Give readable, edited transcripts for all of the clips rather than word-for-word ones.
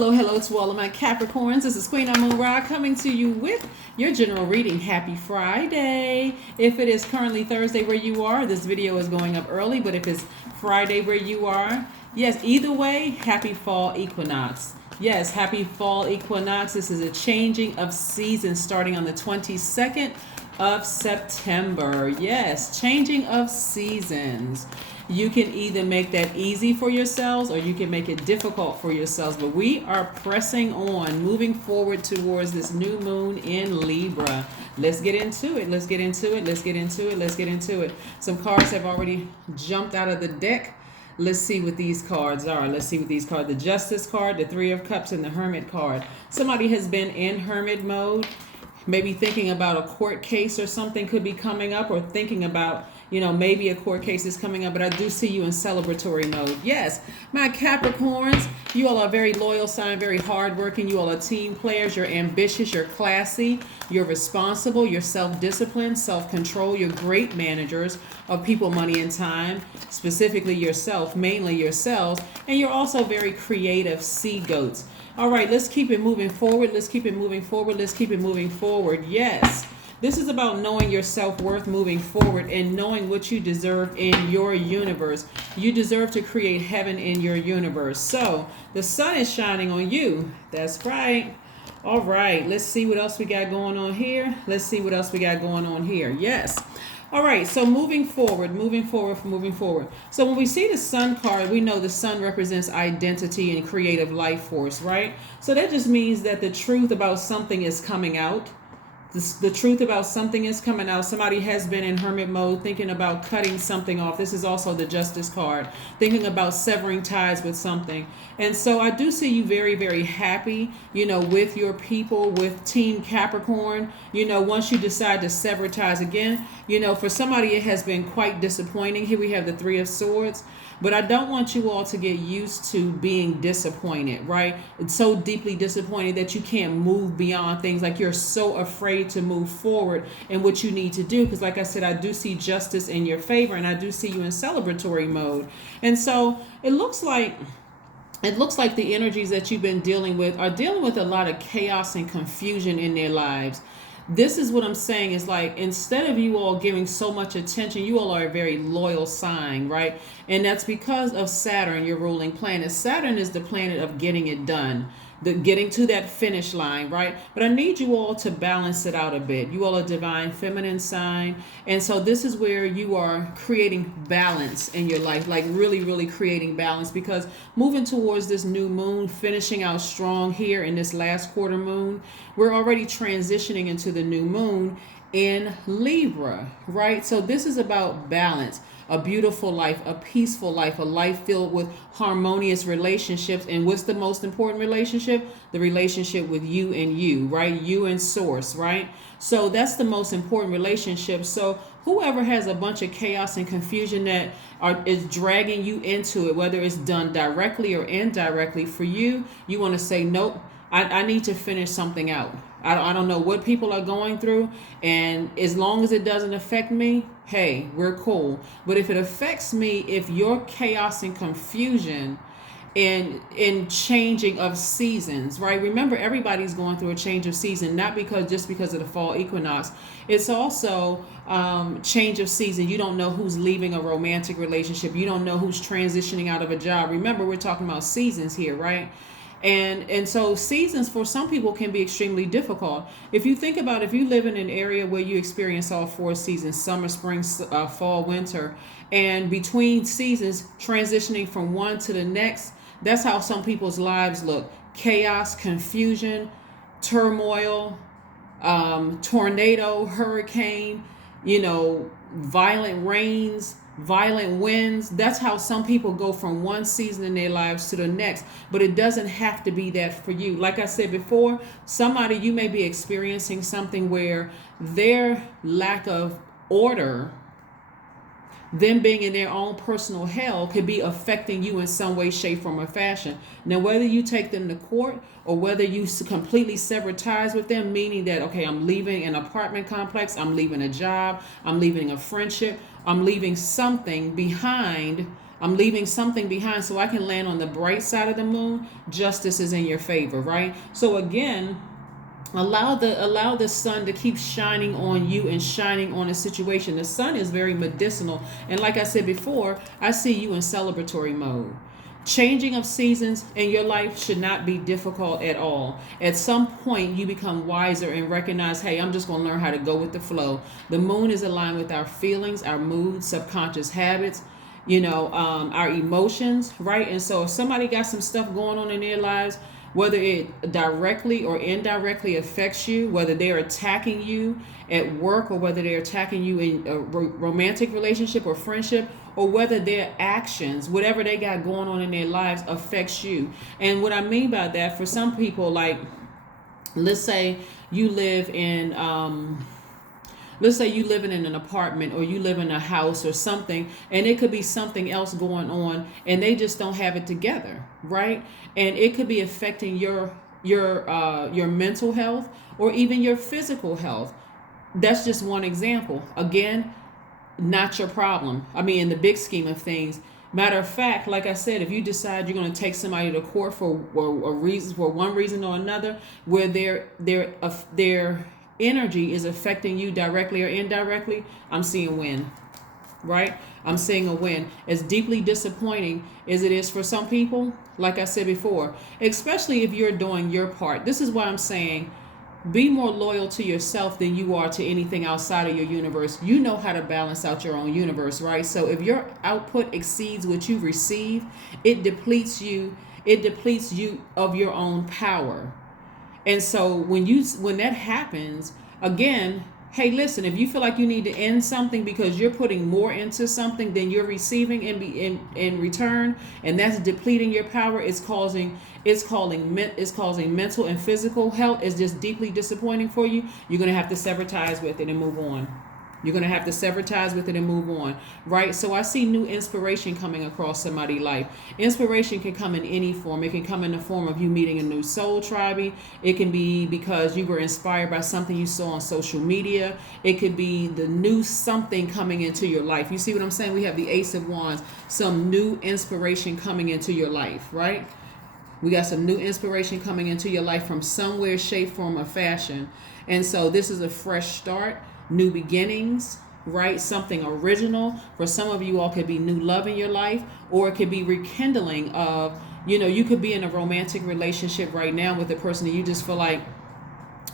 Hello to all of my Capricorns. This is Queen Amun Ra coming to you with your general reading. Happy Friday. If it is currently Thursday where you are, this video is going up early, but if it's Friday where you are, yes, either way, happy fall equinox. Yes, happy fall equinox. This is a changing of seasons starting on the 22nd of September. Yes, changing of seasons. You can either make that easy for yourselves or you can make it difficult for yourselves. But we are pressing on, moving forward towards this new moon in Libra. Let's get into it. Let's get into it. Let's get into it. Let's get into it. Some cards have already jumped out of the deck. Let's see what these cards are. Let's see what these cards, the Justice card, the Three of Cups, and the Hermit card. Somebody has been in Hermit mode, maybe thinking about a court case or something could be coming up, or thinking about, maybe a court case is coming up, but I do see you in celebratory mode. Yes, my Capricorns, you all are very loyal sign, very hardworking. You all are team players. You're ambitious. You're classy. You're responsible. You're self-disciplined, self-control. You're great managers of people, money, and time, specifically yourself, mainly yourselves. And you're also very creative sea goats. All right, let's keep it moving forward. Let's keep it moving forward. Let's keep it moving forward. Yes. This is about knowing your self-worth moving forward and knowing what you deserve in your universe. You deserve to create heaven in your universe. So the sun is shining on you. That's right. All right. Let's see what else we got going on here. Let's see what else we got going on here. Yes. All right. So moving forward. So when we see the sun card, we know the sun represents identity and creative life force, right? So that just means that the truth about something is coming out. The truth about something is coming out. Somebody has been in hermit mode thinking about cutting something off. This is also the Justice card, thinking about severing ties with something. And so I do see you very, very happy, with your people, with Team Capricorn. Once you decide to sever ties again, for somebody it has been quite disappointing. Here we have the Three of Swords. But I don't want you all to get used to being disappointed, right? It's so deeply disappointed that you can't move beyond things. Like you're so afraid to move forward in what you need to do. Because like I said, I do see justice in your favor, and I do see you in celebratory mode. And so it looks like the energies that you've been dealing with are dealing with a lot of chaos and confusion in their lives. This is what I'm saying is like, instead of you all giving so much attention, you all are a very loyal sign, right? And that's because of Saturn, your ruling planet. Saturn is the planet of getting it done, getting to that finish line, right? But I need you all to balance it out a bit. You all are divine feminine sign. And so this is where you are creating balance in your life, like really, really creating balance, because moving towards this new moon, finishing out strong here in this last quarter moon, we're already transitioning into the new moon in Libra, right? So this is about balance, a beautiful life, a peaceful life, a life filled with harmonious relationships. And what's the most important relationship? The relationship with you and you, right? You and source, right? So that's the most important relationship. So whoever has a bunch of chaos and confusion that is dragging you into it, whether it's done directly or indirectly, for you, you want to say, nope, I need to finish something out. I don't know what people are going through, and as long as it doesn't affect me, hey, we're cool. But if it affects me, if your chaos and confusion in changing of seasons, right? Remember, everybody's going through a change of season, not just because of the fall equinox. It's also change of season. You don't know who's leaving a romantic relationship. You don't know who's transitioning out of a job. Remember, we're talking about seasons here, right? And so seasons for some people can be extremely difficult. If you think about, if you live in an area where you experience all four seasons, summer, spring, fall, winter, and between seasons transitioning from one to the next, that's how some people's lives look. Chaos, confusion, turmoil, tornado, hurricane, violent rains, violent winds. That's how some people go from one season in their lives to the next. But it doesn't have to be that for you. Like I said before, somebody, you may be experiencing something where their lack of order, them being in their own personal hell, could be affecting you in some way, shape, form, or fashion. Now, whether you take them to court or whether you completely sever ties with them, meaning that, okay, I'm leaving an apartment complex, I'm leaving a job, I'm leaving a friendship, I'm leaving something behind I'm leaving something behind so I can land on the bright side of the moon. Justice is in your favor, right? So again, allow the sun to keep shining on you and shining on a situation. The sun is very medicinal, and like I said before, I see you in celebratory mode. Changing of seasons in your life should not be difficult at all. At some point, you become wiser and recognize, hey, I'm just going to learn how to go with the flow. The moon is aligned with our feelings, our moods, subconscious habits, our emotions, right? And so if somebody got some stuff going on in their lives, whether it directly or indirectly affects you, whether they're attacking you at work or whether they're attacking you in a romantic relationship or friendship, or whether their actions, whatever they got going on in their lives, affects you. And what I mean by that, for some people, like, let's say you live in an apartment, or you live in a house or something, and it could be something else going on and they just don't have it together, right? And it could be affecting your mental health or even your physical health. That's just one example. Again, not your problem. I mean, in the big scheme of things. Matter of fact, like I said, if you decide you're going to take somebody to court for a reason, for one reason or another, where their energy is affecting you directly or indirectly, I'm seeing win, right? I'm seeing a win. As deeply disappointing as it is for some people, like I said before, especially if you're doing your part. This is why I'm saying, be more loyal to yourself than you are to anything outside of your universe. You know how to balance out your own universe, right? So if your output exceeds what you receive, it depletes you of your own power. And so when that happens, again, hey, listen, if you feel like you need to end something because you're putting more into something than you're receiving in return, and that's depleting your power, it's causing mental and physical health, is just deeply disappointing for you. You're going to have to sever ties with it and move on. You're going to have to sever ties with it and move on, right? So I see new inspiration coming across somebody's life. Inspiration can come in any form. It can come in the form of you meeting a new soul tribe. It can be because you were inspired by something you saw on social media. It could be the new something coming into your life. You see what I'm saying? We have the Ace of Wands, some new inspiration coming into your life, right? We got some new inspiration coming into your life from somewhere, shape, form, or fashion. And so this is a fresh start. New beginnings, right? Something original. For some of you all, could be new love in your life, or it could be rekindling of, you could be in a romantic relationship right now with a person that you just feel like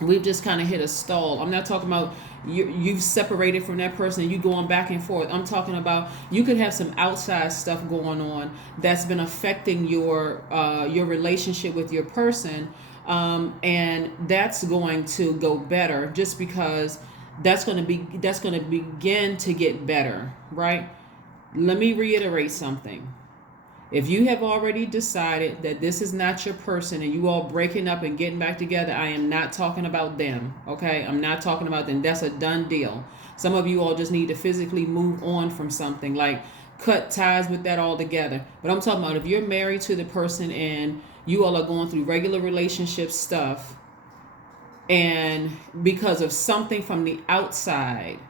we've just kind of hit a stall. I'm not talking about you've separated from that person and you going back and forth. I'm talking about you could have some outside stuff going on that's been affecting your relationship with your person, and that's going to go better just because that's going to begin to get better, right? Let me reiterate something. If you have already decided that this is not your person and you all breaking up and getting back together, I am not talking about them, okay? I'm not talking about them. That's a done deal. Some of you all just need to physically move on from something, like cut ties with that altogether. But I'm talking about if you're married to the person and you all are going through regular relationship stuff, and because of something from the outside,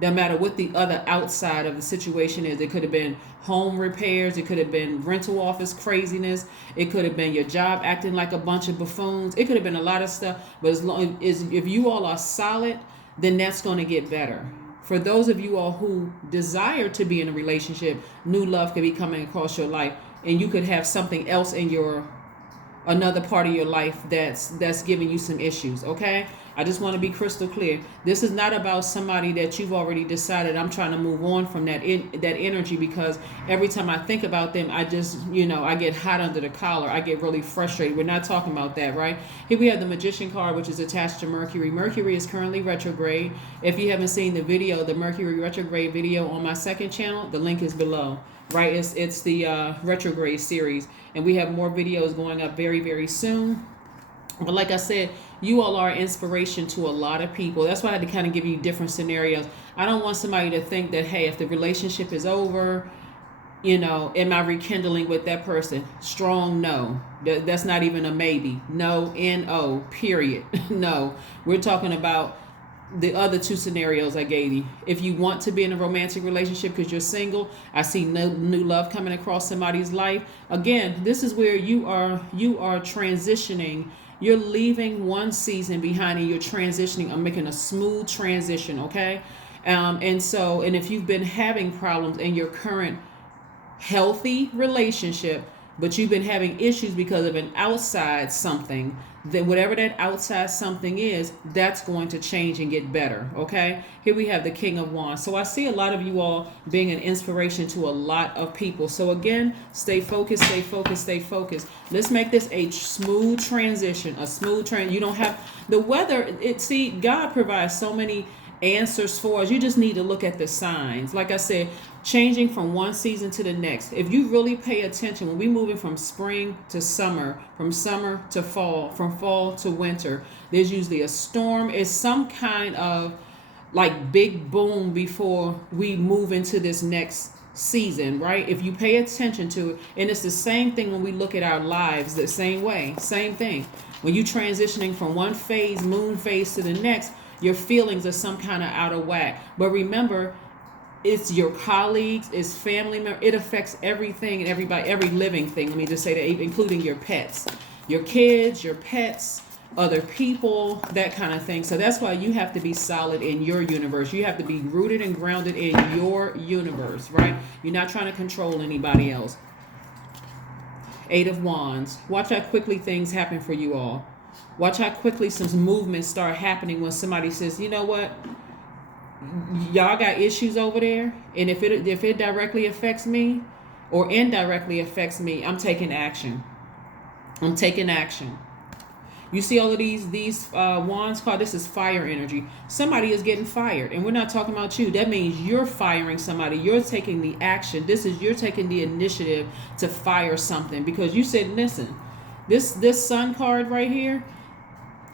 no matter what the other outside of the situation is, it could have been home repairs, it could have been rental office craziness, it could have been your job acting like a bunch of buffoons, it could have been a lot of stuff. But as long as if you all are solid, then that's going to get better. For those of you all who desire to be in a relationship, new love could be coming across your life, and you could have something else in another part of your life that's giving you some issues, okay? I just want to be crystal clear. This is not about somebody that you've already decided I'm trying to move on from that energy, because every time I think about them, I just, I get hot under the collar. I get really frustrated. We're not talking about that, right? Here we have the Magician card, which is attached to Mercury. Mercury is currently retrograde. If you haven't seen the video, the Mercury retrograde video on my second channel, the link is below. Right, it's the retrograde series, and we have more videos going up very, very soon. But like I said, you all are inspiration to a lot of people. That's why I had to kind of give you different scenarios. I don't want somebody to think that, hey, if the relationship is over, am I rekindling with that person? Strong no. That's not even a maybe. No, N-O, period. No. We're talking about the other two scenarios I gave you. If you want to be in a romantic relationship because you're single, I see no new love coming across somebody's life. Again, this is where you are transitioning. You're leaving one season behind and you're transitioning. I'm making a smooth transition, okay? And if you've been having problems in your current healthy relationship, but you've been having issues because of an outside something, then whatever that outside something is, that's going to change and get better. Okay, here we have the King of Wands. So I see a lot of you all being an inspiration to a lot of people. So again, stay focused, stay focused, stay focused. Let's make this a smooth transition, You don't have the weather. God provides so many answers for us. You just need to look at the signs. Like I said, changing from one season to the next. If you really pay attention, when we're moving from spring to summer, from summer to fall, from fall to winter, there's usually a storm. It's some kind of like big boom before we move into this next season, right? If you pay attention to it, and it's the same thing when we look at our lives, the same way, same thing. When you're transitioning from one phase, moon phase, to the next, your feelings are some kind of out of whack. But remember, it's your colleagues, it's family members, it affects everything and everybody, every living thing. Let me just say that, including your pets, your kids, your pets, other people, that kind of thing. So that's why you have to be solid in your universe. You have to be rooted and grounded in your universe, right? You're not trying to control anybody else. Eight of Wands. Watch how quickly things happen for you all. Watch how quickly some movements start happening when somebody says, you know what, y'all got issues over there, and if it directly affects me or indirectly affects me, I'm taking action. I'm taking action. You see all of these wands card. This is fire energy. Somebody is getting fired, and we're not talking about you. That means you're firing somebody. You're taking the action. You're taking the initiative to fire something, because you said, listen, this sun card right here.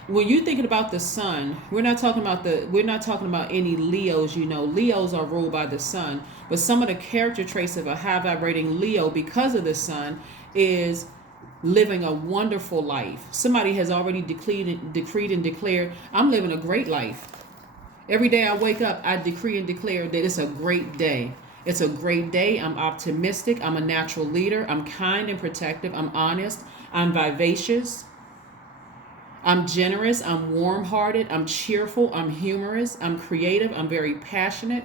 When you're thinking about the sun, we're not talking about any Leos. Leos are ruled by the sun, but some of the character traits of a high vibrating Leo, because of the sun, is living a wonderful life. Somebody has already decreed and declared, I'm living a great life. Every day I wake up, I decree and declare that it's a great day. It's a great day. I'm optimistic. I'm a natural leader. I'm kind and protective. I'm honest. I'm vivacious. I'm generous. I'm warm-hearted. I'm cheerful. I'm humorous. I'm creative. I'm very passionate.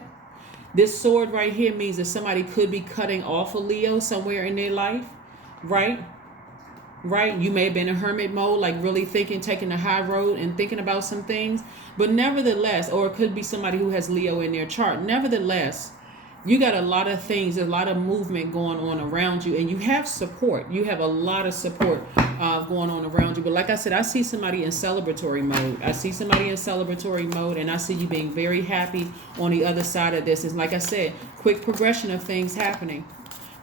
This sword right here means that somebody could be cutting off a Leo somewhere in their life, right? Right? You may have been in hermit mode, like really thinking, taking the high road and thinking about some things. But nevertheless, or it could be somebody who has Leo in their chart. Nevertheless, you got a lot of things, a lot of movement going on around you, and you have support. You have a lot of support going on around you. But like I said, I see somebody in celebratory mode. And I see you being very happy on the other side of this. It's like I said, quick progression of things happening.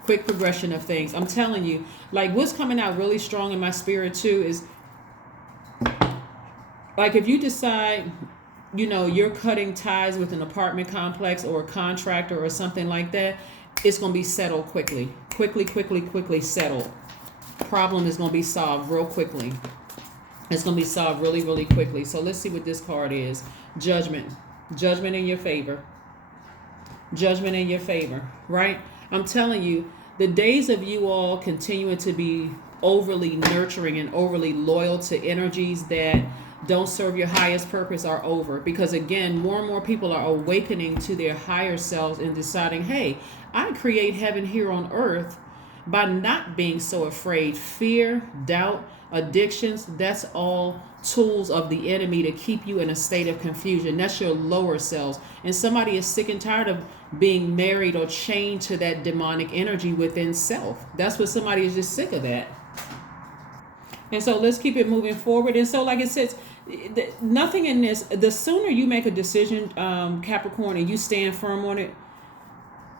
Quick progression of things. I'm telling you, like what's coming out really strong in my spirit too is, like if you decide, you're cutting ties with an apartment complex or a contractor or something like that, it's going to be settled quickly. Quickly settled. Problem is going to be solved real quickly. It's going to be solved really, really quickly. So let's see what this card is. Judgment. Judgment in your favor. Judgment in your favor, right? I'm telling you, the days of you all continuing to be overly nurturing and overly loyal to energies that don't serve your highest purpose are over. Because again, more and more people are awakening to their higher selves and deciding, hey, I create heaven here on earth by not being so afraid. Fear, doubt, addictions, that's all tools of the enemy to keep you in a state of confusion. That's your lower selves. And somebody is sick and tired of being married or chained to that demonic energy within self. That's what somebody is just sick of that. And so let's keep it moving forward. And so like it says, nothing in this, the sooner you make a decision, Capricorn, and you stand firm on it,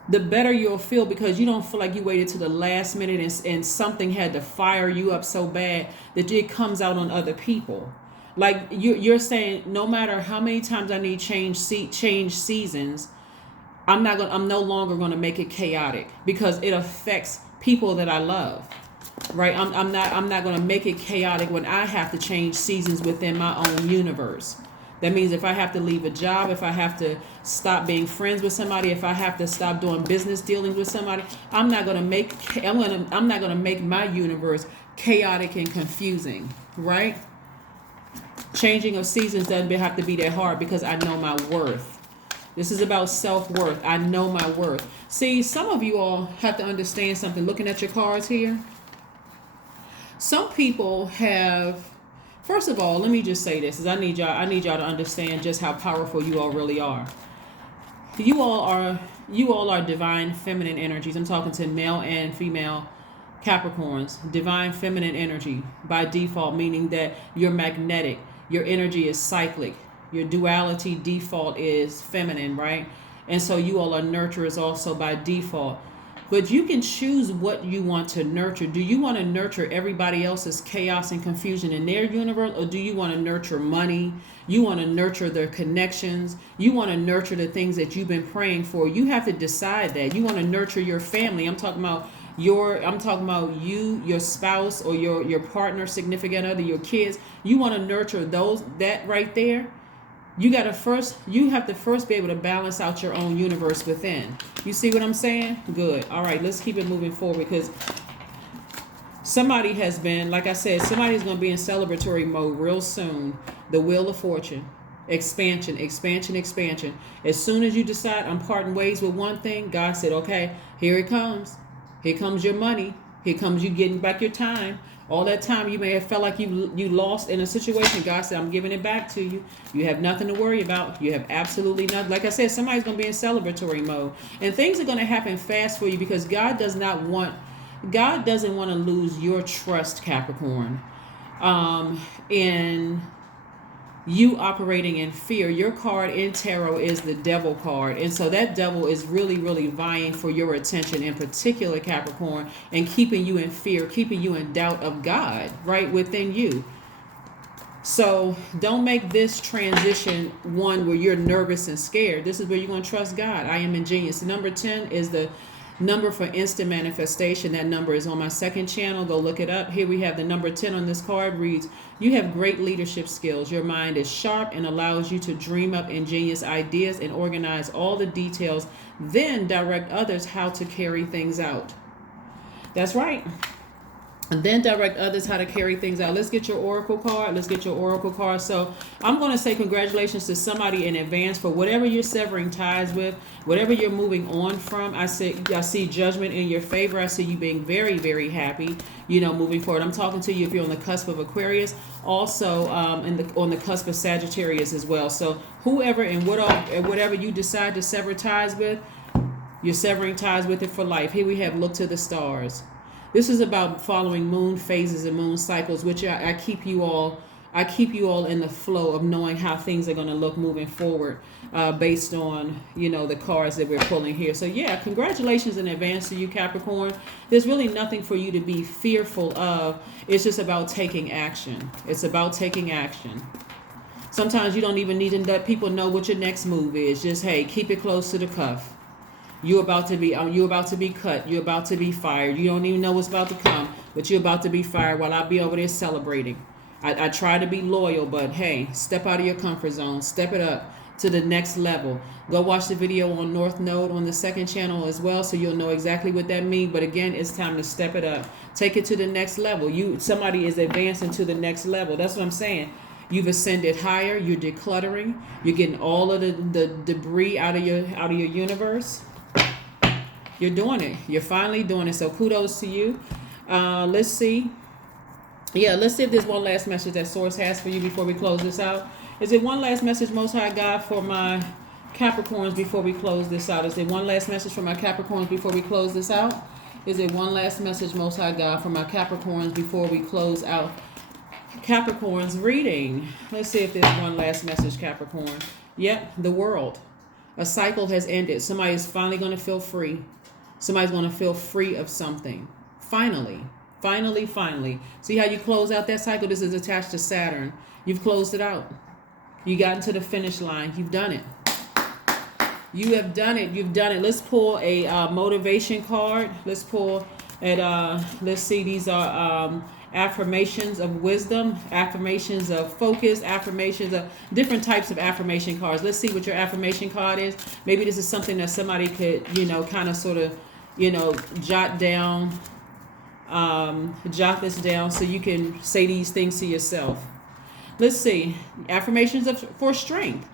the better you'll feel, because you don't feel like you waited to the last minute and something had to fire you up so bad that it comes out on other people. Like you're saying, no matter how many times I need change seasons, I'm no longer going to make it chaotic, because it affects people that I love. Right? I'm not going to make it chaotic when I have to change seasons within my own universe. That means if I have to leave a job, if I have to stop being friends with somebody, if I have to stop doing business dealings with somebody, I'm not going to make my universe chaotic and confusing, right? Changing of seasons doesn't have to be that hard because I know my worth. This is about self-worth. I know my worth. See, some of you all have to understand something. Looking at your cards here, some people have. First of all, let me just say this, is I need y'all to understand just how powerful you all really are. You all are divine feminine energies. I'm talking to male and female Capricorns. Divine feminine energy by default, meaning that you're magnetic. Your energy is cyclic. Your duality default is feminine, right? And so you all are nurturers also by default. But you can choose what you want to nurture. Do you want to nurture everybody else's chaos and confusion in their universe? Or do you want to nurture money? You want to nurture their connections? You want to nurture the things that you've been praying for? You have to decide that. You want to nurture your family. I'm talking about you, your spouse, or your partner, significant other, your kids. You want to nurture that right there. You have to first be able to balance out your own universe within. You see what I'm saying? Good. All right, let's keep it moving forward, because somebody has been, like I said, somebody's going to be in celebratory mode real soon. The Wheel of Fortune. Expansion, expansion, expansion. As soon as you decide I'm parting ways with one thing, God said, okay, here it comes. Here comes your money. Here comes you getting back your time. All that time you may have felt like you lost in a situation, God said, I'm giving it back to you. You have nothing to worry about. You have absolutely nothing. Like I said, somebody's going to be in celebratory mode. And things are going to happen fast for you, because God doesn't want to lose your trust, Capricorn. In you operating in fear. Your card in tarot is the Devil card. And so that devil is really, really vying for your attention, in particular, Capricorn, and keeping you in fear, keeping you in doubt of God right within you. So don't make this transition one where you're nervous and scared. This is where you're going to trust God. I am ingenious. Number 10 is the number for instant manifestation. That number is on my second channel. Go look it up. Here we have the number 10 on this card. Reads, you have great leadership skills. Your mind is sharp and allows you to dream up ingenious ideas and organize all the details, then direct others how to carry things out. That's right. And then direct others how to carry things out. Let's get your oracle card. So I'm going to say congratulations to somebody in advance for whatever you're severing ties with, whatever you're moving on from. I see judgment in your favor. I see you being very, very happy, moving forward. I'm talking to you if you're on the cusp of Aquarius, also on the cusp of Sagittarius as well. So whoever and whatever you decide to sever ties with, you're severing ties with it for life. Here we have look to the stars. This is about following moon phases and moon cycles, which I keep you all in the flow of knowing how things are going to look moving forward, based on, the cards that we're pulling here. So yeah, congratulations in advance to you, Capricorn. There's really nothing for you to be fearful of. It's just about taking action. It's about taking action. Sometimes you don't even need to let people know what your next move is. Just, hey, keep it close to the cuff. You're about to be cut. You're about to be fired. You don't even know what's about to come, but you're about to be fired while I'll be over there celebrating. I try to be loyal, but hey, step out of your comfort zone. Step it up to the next level. Go watch the video on North Node on the second channel as well, so you'll know exactly what that means. But again, it's time to step it up. Take it to the next level. Somebody is advancing to the next level. That's what I'm saying. You've ascended higher. You're decluttering. You're getting all of the debris out of your universe. You're doing it. You're finally doing it. So kudos to you. Let's see. Yeah, let's see if there's one last message that Source has for you before we close this out. Is it one last message, Most High God, for my Capricorns before we close this out? Is there one last message for my Capricorns before we close this out? Is there one last message, Most High God, for my Capricorns before we close out Capricorn's reading? Let's see if there's one last message, Capricorn. Yep, the world. A cycle has ended. Somebody is finally going to feel free. Somebody's going to feel free of something. Finally. See how you close out that cycle? This is attached to Saturn. You've closed it out. You got into the finish line. You've done it. You have done it. You've done it. Let's pull a motivation card. Let's pull let's see. These are affirmations of wisdom, affirmations of focus, affirmations of different types of affirmation cards. Let's see what your affirmation card is. Maybe this is something that somebody could, kind of sort of, jot this down so you can say these things to yourself. Let's see. Affirmations for strength.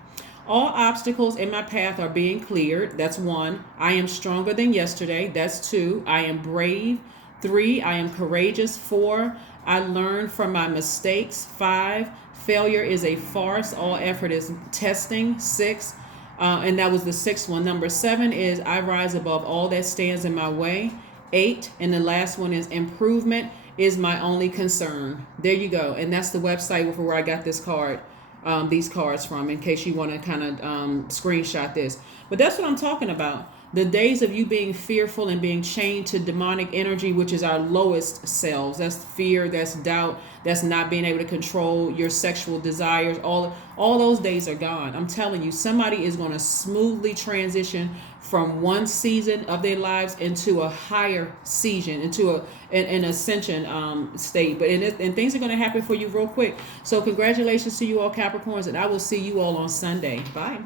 All obstacles in my path are being cleared. That's 1. I am stronger than yesterday. That's 2. I am brave. 3. I am courageous. 4. I learn from my mistakes. 5. Failure is a farce. All effort is testing. 6. And that was the 6th one. Number 7 is I rise above all that stands in my way. 8. And the last one is improvement is my only concern. There you go. And that's the website where I got this card. These cards from, in case you want to kind of screenshot this. But that's what I'm talking about. The days of you being fearful and being chained to demonic energy, which is our lowest selves. That's fear, that's doubt, that's not being able to control your sexual desires. All those days are gone. I'm telling you, somebody is going to smoothly transition from one season of their lives into a higher season, into an ascension state. But and things are going to happen for you real quick. So congratulations to you all, Capricorns, and I will see you all on Sunday. Bye.